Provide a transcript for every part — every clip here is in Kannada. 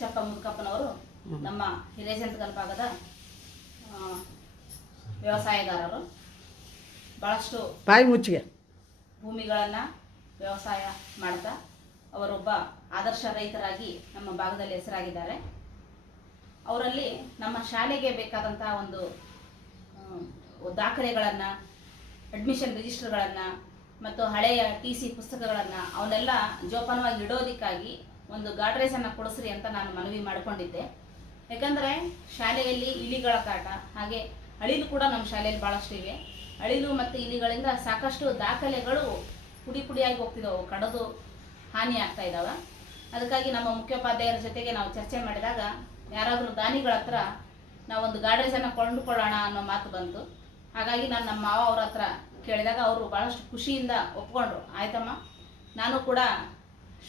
ಅಚ್ಚಪ್ಪ ಮುದುಕಪ್ಪನವರು ನಮ್ಮ ಹಿರೇಜಂತಕಲ್ ಭಾಗದ ವ್ಯವಸಾಯಗಾರರು. ಭಾಳಷ್ಟು ಭೂಮಿಗಳನ್ನು ವ್ಯವಸಾಯ ಮಾಡ್ತಾ ಅವರೊಬ್ಬ ಆದರ್ಶ ರೈತರಾಗಿ ನಮ್ಮ ಭಾಗದಲ್ಲಿ ಹೆಸರಾಗಿದ್ದಾರೆ. ಅವರಲ್ಲಿ ನಮ್ಮ ಶಾಲೆಗೆ ಬೇಕಾದಂತಹ ಒಂದು ದಾಖಲೆಗಳನ್ನು, ಅಡ್ಮಿಷನ್ ರಿಜಿಸ್ಟರ್ಗಳನ್ನು ಮತ್ತು ಹಳೆಯ TC ಪುಸ್ತಕಗಳನ್ನು ಅವನ್ನೆಲ್ಲ ಜೋಪಾನವಾಗಿ ಇಡೋದಕ್ಕಾಗಿ ಒಂದು ಗಾಡ್ರೇಜನ್ನು ಕೊಡಿಸ್ರಿ ಅಂತ ನಾನು ಮನವಿ ಮಾಡಿಕೊಂಡಿದ್ದೆ. ಯಾಕಂದರೆ ಶಾಲೆಯಲ್ಲಿ ಇಲಿಗಳ ಕಾಟ, ಹಾಗೆ ಅಳಿಲು ಕೂಡ ನಮ್ಮ ಶಾಲೆಯಲ್ಲಿ ಭಾಳಷ್ಟು ಇವೆ. ಅಳಿಲು ಮತ್ತು ಇಲಿಗಳಿಂದ ಸಾಕಷ್ಟು ದಾಖಲೆಗಳು ಪುಡಿ ಪುಡಿಯಾಗಿ ಹೋಗ್ತಿದ್ದಾವೆ, ಕಡಿದು ಹಾನಿ ಆಗ್ತಾ ಇದ್ದಾವೆ. ಅದಕ್ಕಾಗಿ ನಮ್ಮ ಮುಖ್ಯೋಪಾಧ್ಯಾಯರ ಜೊತೆಗೆ ನಾವು ಚರ್ಚೆ ಮಾಡಿದಾಗ ಯಾರಾದರೂ ದಾನಿಗಳ ಹತ್ರ ನಾವೊಂದು ಗಾಡ್ರೇಜನ್ನು ಕೊಂಡುಕೊಳ್ಳೋಣ ಅನ್ನೋ ಮಾತು ಬಂತು. ಹಾಗಾಗಿ ನಾನು ನಮ್ಮ ಮಾವ ಅವ್ರ ಹತ್ರ ಕೇಳಿದಾಗ ಅವರು ಭಾಳಷ್ಟು ಖುಷಿಯಿಂದ ಒಪ್ಕೊಂಡ್ರು. ಆಯ್ತಮ್ಮ, ನಾನು ಕೂಡ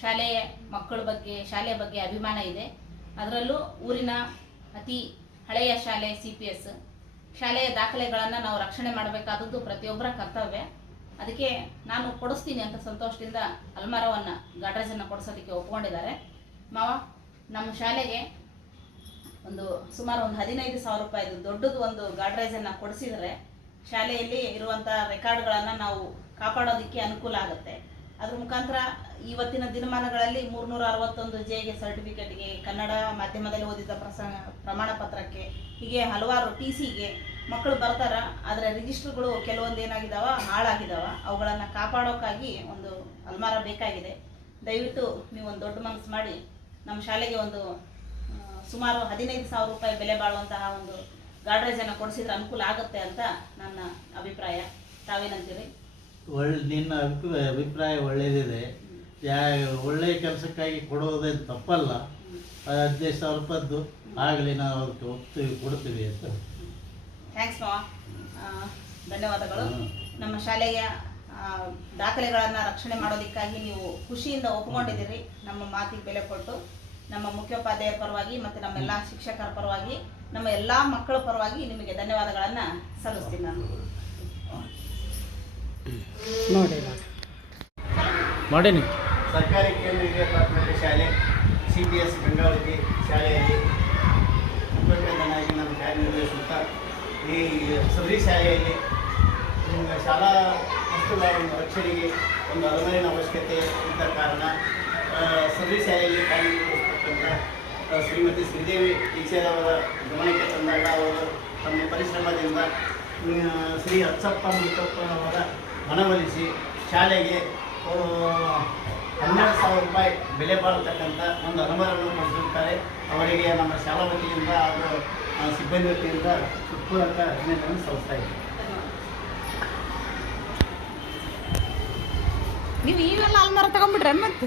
ಶಾಲೆಯ ಮಕ್ಕಳ ಬಗ್ಗೆ, ಶಾಲೆಯ ಬಗ್ಗೆ ಅಭಿಮಾನ ಇದೆ. ಅದರಲ್ಲೂ ಊರಿನ ಅತಿ ಹಳೆಯ ಶಾಲೆ CPS ಶಾಲೆಯ ದಾಖಲೆಗಳನ್ನು ನಾವು ರಕ್ಷಣೆ ಮಾಡಬೇಕಾದದ್ದು ಪ್ರತಿಯೊಬ್ಬರ ಕರ್ತವ್ಯ. ಅದಕ್ಕೆ ನಾನು ಕೊಡಿಸ್ತೀನಿ ಅಂತ ಸಂತೋಷದಿಂದ ಅಲ್ಮಾರವನ್ನು, ಗಾಡ್ರೇಜನ್ನು ಕೊಡಿಸೋದಕ್ಕೆ ಒಪ್ಕೊಂಡಿದ್ದಾರೆ. ಮಾವ, ನಮ್ಮ ಶಾಲೆಗೆ ಸುಮಾರು 15,000 ರೂಪಾಯಿದು ದೊಡ್ಡದು ಒಂದು ಗಾಡ್ರೇಜನ್ನು ಕೊಡಿಸಿದರೆ ಶಾಲೆಯಲ್ಲಿ ಇರುವಂಥ ರೆಕಾರ್ಡ್ಗಳನ್ನು ನಾವು ಕಾಪಾಡೋದಕ್ಕೆ ಅನುಕೂಲ ಆಗುತ್ತೆ. ಅದ್ರ ಮುಖಾಂತರ ಇವತ್ತಿನ ದಿನಮಾನಗಳಲ್ಲಿ 361 Jಗೆ ಸರ್ಟಿಫಿಕೇಟ್ಗೆ, ಕನ್ನಡ ಮಾಧ್ಯಮದಲ್ಲಿ ಓದಿದ ಪ್ರಮಾಣ ಪತ್ರಕ್ಕೆ, ಹೀಗೆ ಹಲವಾರು TCಗೆ ಮಕ್ಕಳು ಬರ್ತಾರ. ಅದರ ರಿಜಿಸ್ಟರ್ಗಳು ಕೆಲವೊಂದು ಏನಾಗಿದ್ದಾವ, ಹಾಳಾಗಿದ್ದಾವ. ಅವುಗಳನ್ನು ಕಾಪಾಡೋಕ್ಕಾಗಿ ಒಂದು ಅಲ್ಮಾರ ಬೇಕಾಗಿದೆ. ದಯವಿಟ್ಟು ನೀವು ಒಂದು ದೊಡ್ಡ ಮನಸ್ಸು ಮಾಡಿ ನಮ್ಮ ಶಾಲೆಗೆ ಸುಮಾರು 15,000 ರೂಪಾಯಿ ಬೆಲೆ ಬಾಳುವಂತಹ ಒಂದು ಗಾಡ್ರೇಜನ್ನು ಕೊಡಿಸಿದ್ರೆ ಅನುಕೂಲ ಆಗುತ್ತೆ ಅಂತ ನನ್ನ ಅಭಿಪ್ರಾಯ. ತಾವೇನಂತೀರಿ? ನಿನ್ನ ಅಭಿಪ್ರಾಯ ಒಳ್ಳೆಯದಿದೆ. ಒಳ್ಳೆಯ ಕೆಲಸಕ್ಕಾಗಿ ಕೊಡೋದೇನು ತಪ್ಪಲ್ಲ. 15,000 ರೂಪಾಯಿದ್ದು ಆಗಲಿ, ನಾವು ಅದಕ್ಕೆ ಕೊಡ್ತೀವಿ ಅಂತ. ಥ್ಯಾಂಕ್ಸ್ ಮಾವ, ಧನ್ಯವಾದಗಳು. ನಮ್ಮ ಶಾಲೆಯ ದಾಖಲೆಗಳನ್ನು ರಕ್ಷಣೆ ಮಾಡೋದಕ್ಕಾಗಿ ನೀವು ಖುಷಿಯಿಂದ ಒಪ್ಪಿಕೊಂಡಿದ್ದೀರಿ. ನಮ್ಮ ಮಾತಿಗೆ ಬೆಲೆ ಕೊಟ್ಟು ನಮ್ಮ ಮುಖ್ಯೋಪಾಧ್ಯಾಯರ ಪರವಾಗಿ ಮತ್ತು ನಮ್ಮೆಲ್ಲ ಶಿಕ್ಷಕರ ಪರವಾಗಿ, ನಮ್ಮ ಎಲ್ಲ ಮಕ್ಕಳ ಪರವಾಗಿ ನಿಮಗೆ ಧನ್ಯವಾದಗಳನ್ನು ಸಲ್ಲಿಸ್ತೀನಿ. ನಾನು ಮಾಡೀನಿ. ಸರ್ಕಾರಿ ಕೇಂದ್ರ ಹಿರಿಯ ಪ್ರಾಥಮಿಕ ಶಾಲೆ CPS ಗಂಗಾವತಿ ಶಾಲೆಯಲ್ಲಿ ಉಪಕೇಂದ್ರನಾಗಿ ನಾನು ಕಾರ್ಯನಿರ್ವಹಿಸುತ್ತಾ ಈ ಸಬರಿ ಶಾಲೆಯಲ್ಲಿ ಶಾಲಾ ವಸ್ತುಗಳ ರಕ್ಷಣೆಗೆ ಒಂದು ಅಲಮಾರಿನ ಅವಶ್ಯಕತೆ ಇದ್ದ ಕಾರಣ ಸಬರಿ ಶಾಲೆಯಲ್ಲಿ ಕಾರ್ಯನಿರ್ವಹಿಸತಕ್ಕಂಥ ಶ್ರೀಮತಿ ಶ್ರೀದೇವಿ ಟೀಚರ್ ಅವರ ಗಮನಕ್ಕೆ ತಂದಾಗ ಅವರು ತಮ್ಮ ಪರಿಶ್ರಮದಿಂದ ಶ್ರೀ ಅಚ್ಚಪ್ಪ ಮುತ್ತಪ್ಪನವರ ಮನವೊಲಿಸಿ ಶಾಲೆಗೆ 12,000 ರೂಪಾಯಿ ಬೆಲೆ ಬಾಳತಕ್ಕಂಥ ಒಂದು ಅನುಮಾನವನ್ನು ಕೊಡಿಸಿರುತ್ತಾರೆ. ಅವರಿಗೆ ನಮ್ಮ ಶಾಲಾ ವತಿಯಿಂದ ಹಾಗೂ ಸಿಬ್ಬಂದಿ ವತಿಯಿಂದ ಹೃತ್ಪೂರ್ವಕ ಅಭಿನಂದನೆಯನ್ನು ಸಲ್ಲಿಸ್ತಾ ಇದ್ದೀವಿ. ನೀವು ಇವೆಲ್ಲ ಅಲ್ಮಾರ ತಗೊಂಡ್ಬಿಟ್ರೆ ಮತ್ತೆ